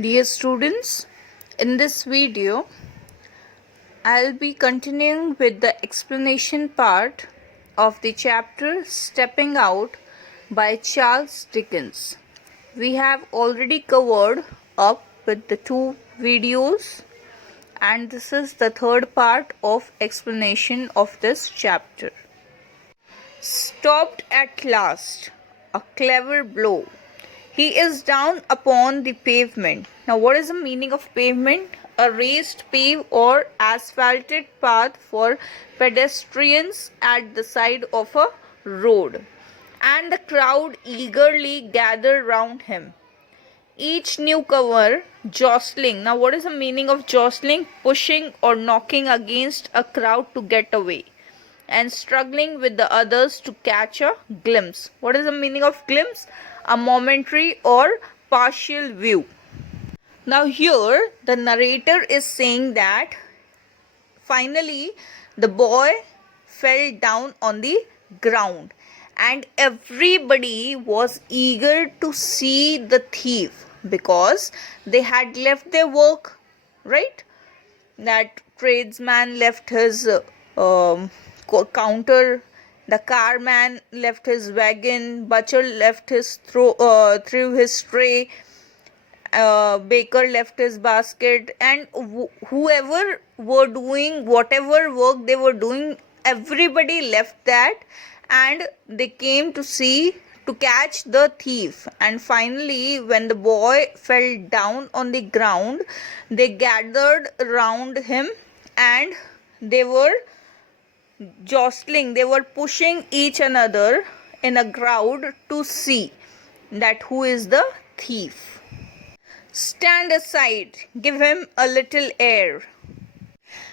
Dear students, in this video, I'll be continuing with the explanation part of the chapter Stepping Out by Charles Dickens. We have already covered up with the two videos, and this is the third part of explanation of this chapter. Stopped at last, a clever blow. He is down upon the pavement. Now, what is the meaning of pavement? A raised pave or asphalted path for pedestrians at the side of a road. And the crowd eagerly gathered round him. Each newcomer jostling. Now, what is the meaning of jostling? Pushing or knocking against a crowd to get away, and struggling with the others to catch a glimpse. What is the meaning of glimpse? A momentary or partial view. Now here the narrator is saying that finally the boy fell down on the ground and everybody was eager to see the thief because they had left their work, right? That tradesman left his counter, the carman left his wagon, butcher left his threw his tray, baker left his basket, and whoever were doing whatever work they were doing, everybody left that and they came to catch the thief. And finally, when the boy fell down on the ground, they gathered around him and they were jostling, they were pushing each another in a crowd to see that who is the thief. Stand aside, give him a little air.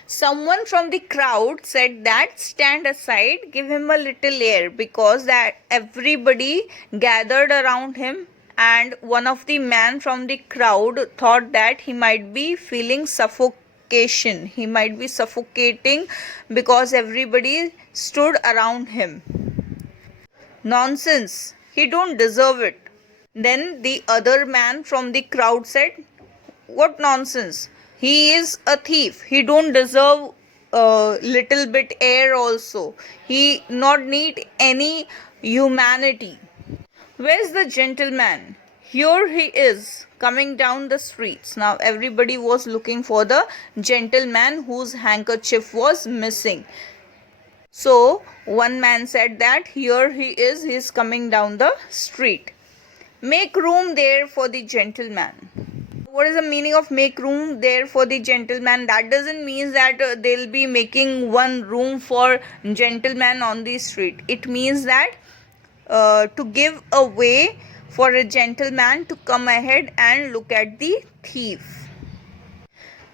Someone from the crowd said that stand aside, give him a little air, because that everybody gathered around him and one of the men from the crowd thought that he might be feeling suffocation. He might be suffocating because everybody stood around him. Nonsense, he don't deserve it. Then the other man from the crowd said, what nonsense? He is a thief. He don't deserve a little bit air also. He not need any humanity. Where's the gentleman? Here he is, coming down the streets. Now everybody was looking for the gentleman whose handkerchief was missing. So one man said that here he is coming down the street. Make room there for the gentleman. What is the meaning of make room there for the gentleman? That doesn't mean that they'll be making one room for gentleman on the street. It means that to give a way for a gentleman to come ahead and look at the thief.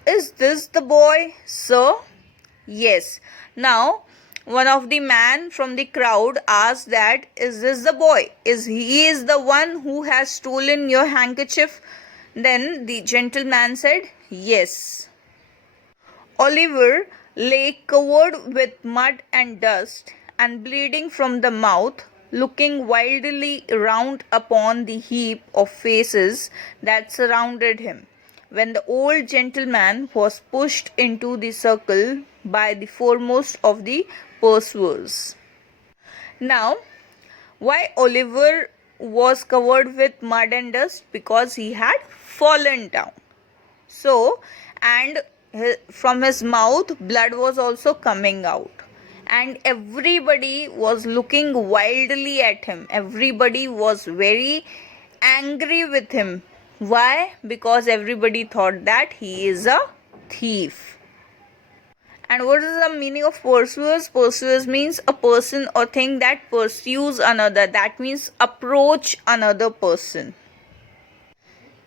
Is this the boy, sir? Yes. Now, one of the man from the crowd asked that, is this the boy? Is he the one who has stolen your handkerchief? Then the gentleman said, yes. Oliver lay covered with mud and dust and bleeding from the mouth, looking wildly round upon the heap of faces that surrounded him, when the old gentleman was pushed into the circle by the foremost of the pursuers. Now, why Oliver was covered with mud and dust? Because he had fallen down. So, and from his mouth blood was also coming out. And everybody was looking wildly at him. Everybody was very angry with him. Why? Because everybody thought that he is a thief. And what is the meaning of pursuers? Pursuers means a person or thing that pursues another. That means approach another person.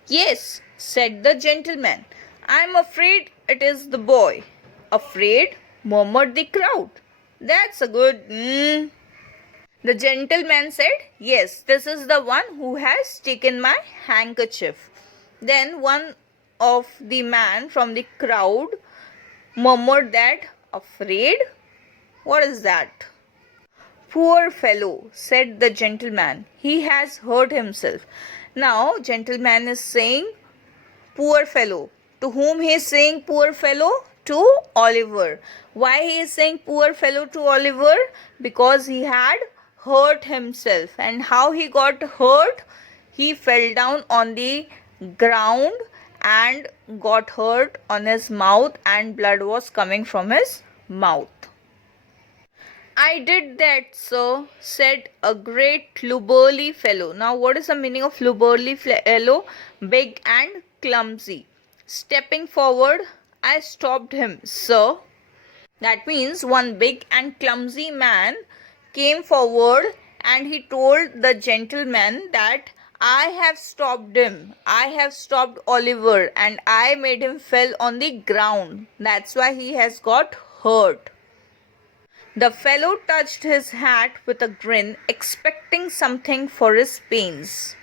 Yes, said the gentleman. I am afraid it is the boy. Afraid? Murmured the crowd. That's a good. The gentleman said, yes, this is the one who has taken my handkerchief. Then one of the man from the crowd murmured that, afraid? What is that? Poor fellow, said the gentleman, he has hurt himself. Now, gentleman is saying, poor fellow. To whom he is saying poor fellow? To Oliver. Why he is saying poor fellow to Oliver? Because he had hurt himself. And how he got hurt? He fell down on the ground and got hurt on his mouth, and blood was coming from his mouth. I did that, sir, said a great lubberly fellow. Now, what is the meaning of lubberly fellow? Big and clumsy. Stepping forward, I stopped him, sir. That means one big and clumsy man came forward and he told the gentleman that I have stopped him. I have stopped Oliver and I made him fell on the ground. That's why he has got hurt. The fellow touched his hat with a grin, expecting something for his pains.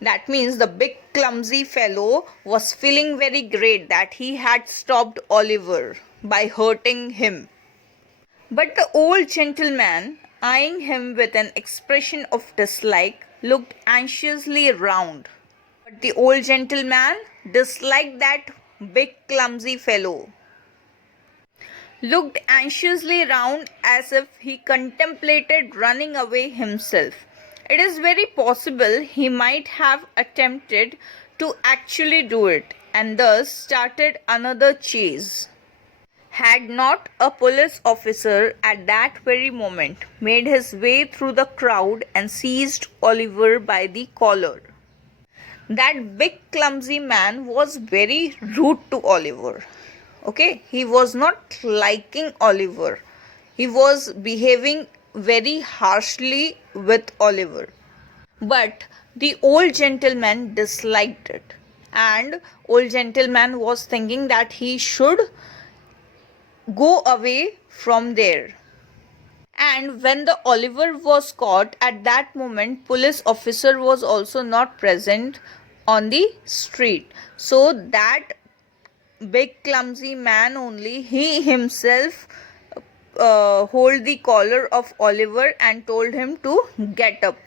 That means the big clumsy fellow was feeling very great that he had stopped Oliver by hurting him. But the old gentleman, eyeing him with an expression of dislike, looked anxiously round. But the old gentleman disliked that big clumsy fellow. Looked anxiously round as if he contemplated running away himself. It is very possible he might have attempted to actually do it and thus started another chase. Had not a police officer at that very moment made his way through the crowd and seized Oliver by the collar. That big clumsy man was very rude to Oliver. Okay, he was not liking Oliver. He was behaving very harshly with Oliver. But the old gentleman disliked it. And old gentleman was thinking that he should go away from there. And when the Oliver was caught, at that moment, police officer was also not present on the street. So that big clumsy man only, he himself hold the collar of Oliver and told him to get up.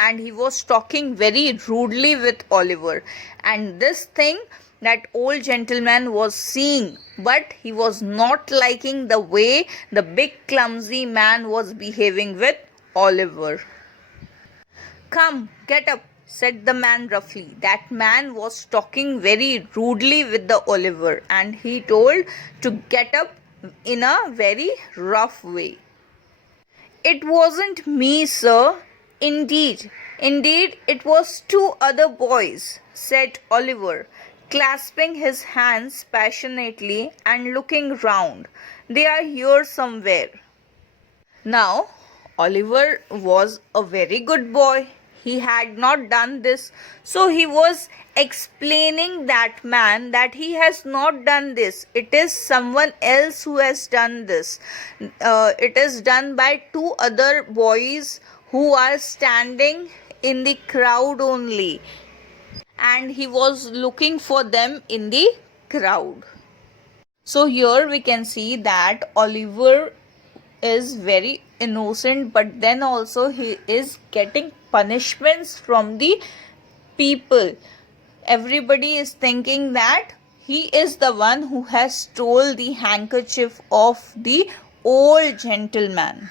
And he was talking very rudely with Oliver. And this thing that old gentleman was seeing, but he was not liking the way the big clumsy man was behaving with Oliver. Come, get up, said the man roughly. That man was talking very rudely with the Oliver and he told to get up in a very rough way. It wasn't me, sir. Indeed, it was two other boys, said Oliver, clasping his hands passionately and looking round. They are here somewhere. Now, Oliver was a very good boy. He had not done this. So he was explaining that man that he has not done this. It is someone else who has done this. It is done by two other boys who are standing in the crowd only. And he was looking for them in the crowd. So here we can see that Oliver is very innocent, but then also he is getting punishments from the people. Everybody is thinking that he is the one who has stole the handkerchief of the old gentleman.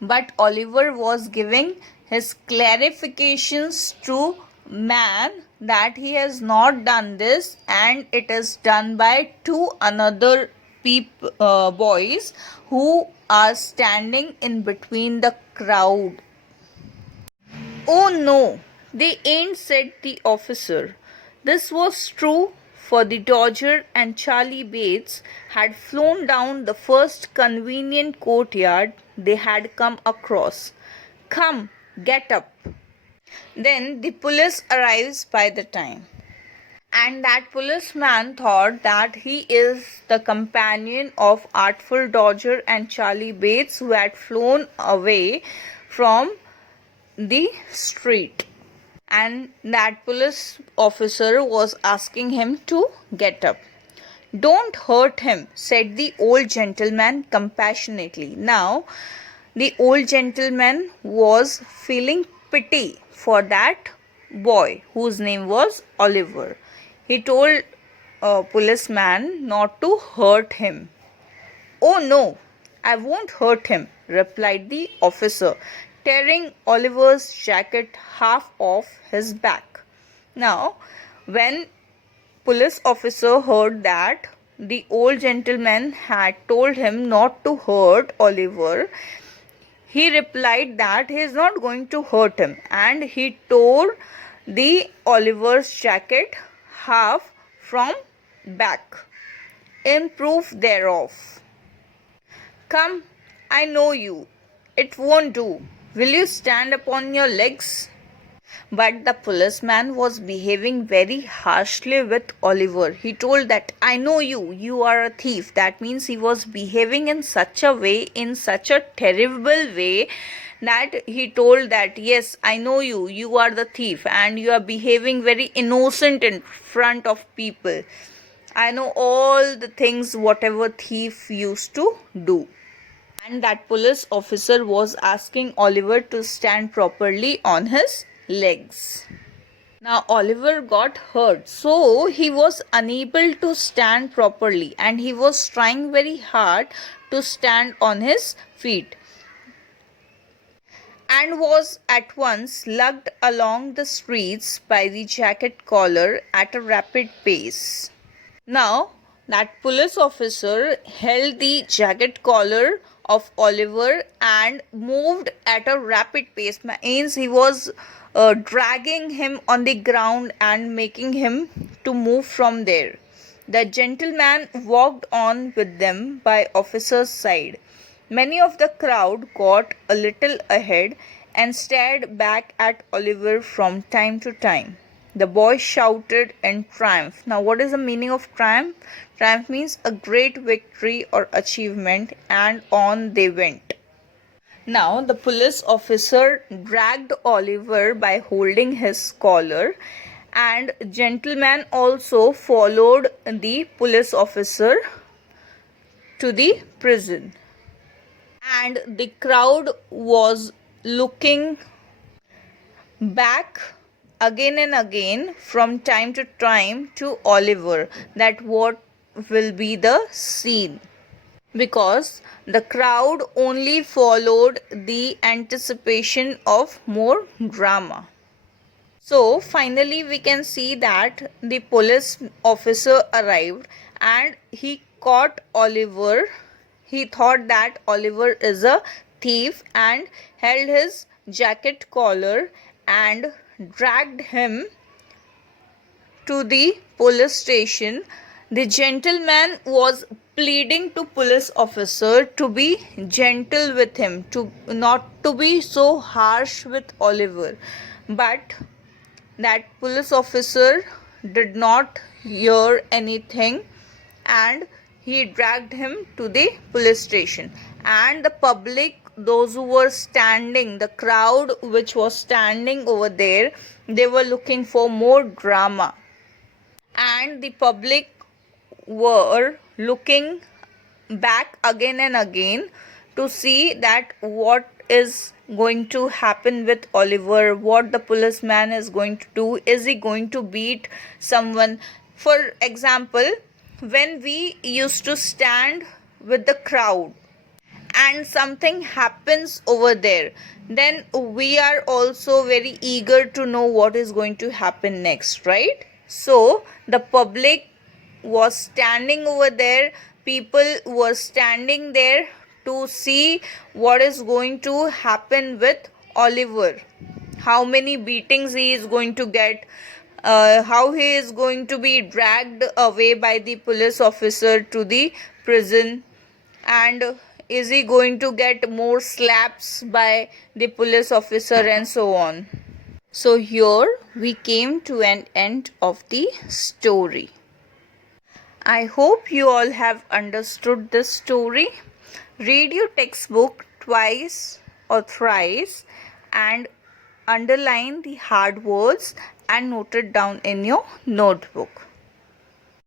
But Oliver was giving his clarifications to man that he has not done this and it is done by two another boys who are standing in between the crowd. Oh no, they ain't, said the officer. This was true, for the Dodger and Charlie Bates had flown down the first convenient courtyard they had come across. Come, get up. Then the police arrives by the time. And that policeman thought that he is the companion of artful Dodger and Charlie Bates who had flown away from the street. And that police officer was asking him to get up. Don't hurt him, said the old gentleman compassionately. Now, the old gentleman was feeling pity for that boy whose name was Oliver. He told a policeman not to hurt him. "Oh no, I won't hurt him," replied the officer, tearing Oliver's jacket half off his back. Now, when police officer heard that the old gentleman had told him not to hurt Oliver, he replied that he is not going to hurt him, and he tore the Oliver's jacket half from back in proof thereof. "Come, I know you. It won't do. Will you stand upon your legs?" But the policeman was behaving very harshly with Oliver. He told that, "I know you, you are a thief." That means he was behaving in such a way, in such a terrible way, that he told that, "Yes, I know you, you are the thief, and you are behaving very innocent in front of people. I know all the things whatever thief used to do." And that police officer was asking Oliver to stand properly on his legs. Now Oliver got hurt, so he was unable to stand properly, and he was trying very hard to stand on his feet, and was at once lugged along the streets by the jacket collar at a rapid pace. Now that police officer held the jacket collar of Oliver and moved at a rapid pace. Means he was dragging him on the ground and making him to move from there. The gentleman walked on with them by officer's side. Many of the crowd got a little ahead and stared back at Oliver from time to time. The boy shouted in triumph. Now, what is the meaning of triumph? Triumph means a great victory or achievement, and on they went. Now, the police officer dragged Oliver by holding his collar, and gentleman also followed the police officer to the prison. And the crowd was looking back again and again from time to time to Oliver, that what will be the scene, because the crowd only followed the anticipation of more drama. So finally we can see that the police officer arrived and he caught Oliver. He thought that Oliver is a thief and held his jacket collar and dragged him to the police station. The gentleman was pleading to police officer to be gentle with him, to not to be so harsh with Oliver, but that police officer did not hear anything, and he dragged him to the police station. And the public, those who were standing, the crowd which was standing over there, they were looking for more drama, and the public were looking back again and again to see that what is going to happen with Oliver, what the policeman is going to do. Is he going to beat someone? For example, when we used to stand with the crowd and something happens over there, then we are also very eager to know what is going to happen next, right? So the public was standing over there, people were standing there to see what is going to happen with Oliver, how many beatings he is going to get, how he is going to be dragged away by the police officer to the prison, and is he going to get more slaps by the police officer, and so on. So here we came to an end of the story. I hope you all have understood this story. Read your textbook twice or thrice and underline the hard words and note it down in your notebook.